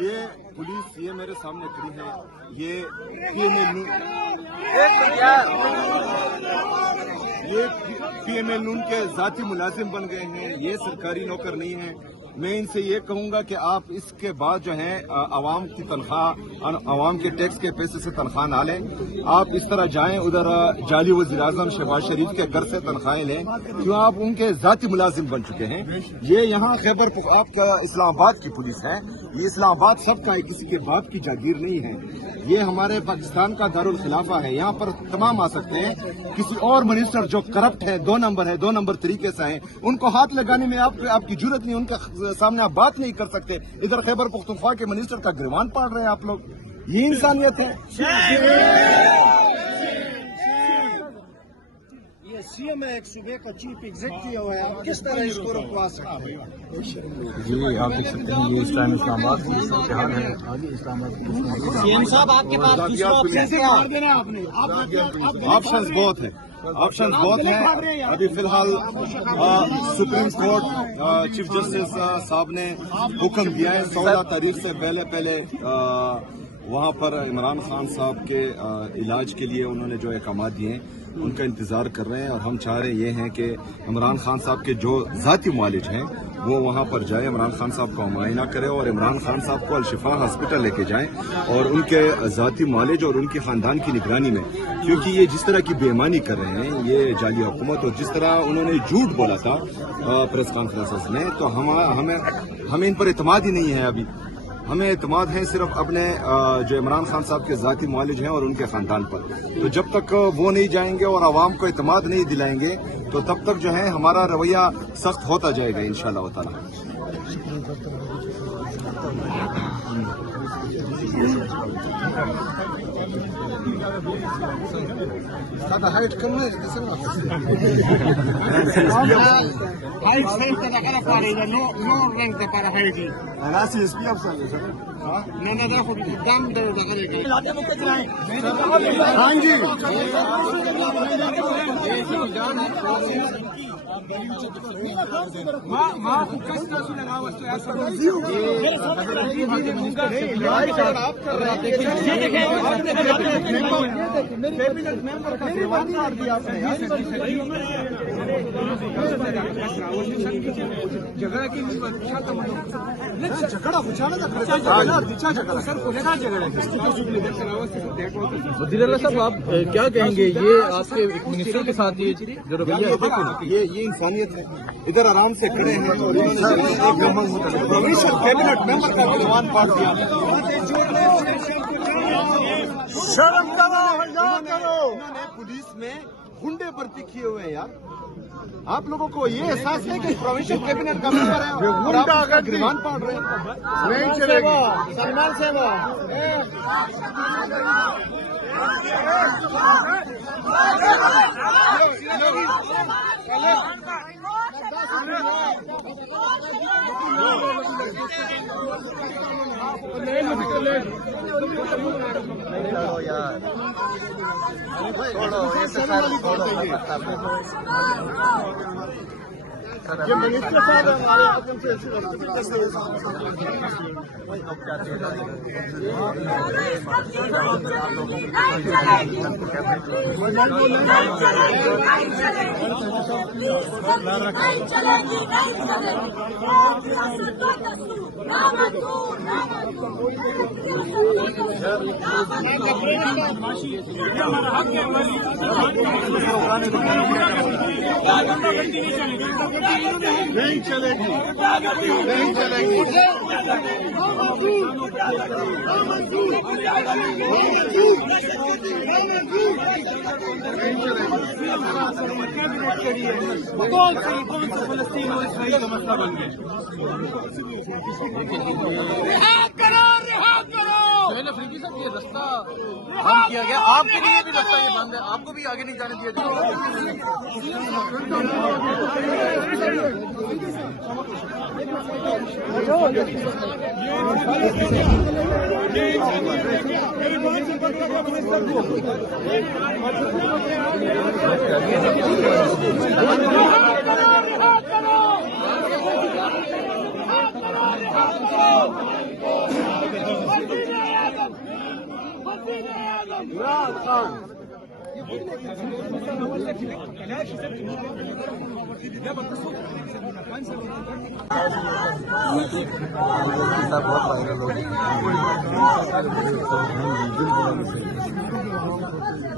یہ پولیس یہ میرے سامنے کھڑی ہے، یہ پی ایم ایل نون کے ذاتی ملازم بن گئے ہیں، یہ سرکاری نوکر نہیں ہیں۔ میں ان سے یہ کہوں گا کہ آپ اس کے بعد جو ہے عوام کی تنخواہ، عوام کے ٹیکس کے پیسے سے تنخواہ نہ لیں۔ آپ اس طرح جائیں ادھر جعلی وزیر اعظم شہباز شریف کے گھر سے تنخواہیں لیں، کیوں آپ ان کے ذاتی ملازم بن چکے ہیں۔ یہ یہاں آپ کا اسلام آباد کی پولیس ہے، یہ اسلام آباد سب کا ہے، کسی کے باپ کی جاگیر نہیں ہے۔ یہ ہمارے پاکستان کا دارالخلافہ ہے، یہاں پر تمام آ سکتے ہیں۔ کسی اور منسٹر جو کرپٹ ہے، دو نمبر طریقے سے ہیں، ان کو ہاتھ لگانے میں آپ کی جرت نہیں، ان کا سامنے آپ بات نہیں کر سکتے۔ ادھر خیبر پختونخوا کے منسٹر کا گریوان پاڑ رہے ہیں آپ لوگ، یہ انسانیت ہے؟ یہ سی ایم ہے، ایک صوبے کا چیف ایگزیکٹو ہے، آپ کس طرح اس کو رکوا سکتے ہیں؟ جی آپ دیکھ سکتے ہیں یہ اس ٹائم اسلام آباد کی صورتحال ہے۔ اسلام آباد سی ایم صاحب آپ کے پاس دوسرا آپشن کیا ہے؟ آپشنز بہت ہیں۔ ابھی فی الحال سپریم کورٹ چیف جسٹس صاحب نے حکم دیا ہے 16 تاریخ سے پہلے وہاں پر عمران خان صاحب کے علاج کے لیے انہوں نے جو احکامات دیے ہیں ان کا انتظار کر رہے ہیں، اور ہم چاہ رہے یہ ہیں کہ عمران خان صاحب کے جو ذاتی معالج ہیں وہ وہاں پر جائیں، عمران خان صاحب کا معائنہ کرے اور عمران خان صاحب کو الشفا ہاسپٹل لے کے جائیں اور ان کے ذاتی معالج اور ان کے خاندان کی نگرانی میں، کیونکہ یہ جس طرح کی بے ایمانی کر رہے ہیں یہ جعلی حکومت، اور جس طرح انہوں نے جھوٹ بولا تھا پریس کانفرنسز میں، تو ہمیں ان پر اعتماد ہی نہیں ہے۔ ابھی ہمیں اعتماد ہے صرف اپنے جو عمران خان صاحب کے ذاتی معالج ہیں اور ان کے خاندان پر۔ تو جب تک وہ نہیں جائیں گے اور عوام کو اعتماد نہیں دلائیں گے تو تب تک جو ہے ہمارا رویہ سخت ہوتا جائے گا انشاءاللہ تعالی۔ وزیر اعلیٰ صاحب آپ کیا کہیں گے، یہ آپ کے منسٹر کے ساتھ یہ انسانیت ہے؟ ادھر آرام سے کھڑے ہیں اور کیبنٹ ممبر کا گریوان پاڑ دیا۔ شرم کرو، حیا کرو۔ انہوں نے پولیس میں گنڈے بھرتی کیے ہوئے ہیں یار۔ آپ لوگوں کو یہ احساس ہے کہ پروونشل کیبنٹ کا ممبر ہے اور آپ اس کا گریوان پاڑ رہے ہیں؟ نہیں چلے گی۔ سلمان سیوا یہ منسٹر صاحب ہمارے حکم سے نہیں چلے گی، نہیں چلے گی۔ کون سا فلسطین اور اسرائیل کا مسئلہ بن گیا؟ افریقی صاحب یہ رستہ بند کیا گیا، آپ کے لیے بھی رستہ یہ بند ہے، آپ کو بھی آگے نہیں جانے دیا جائے۔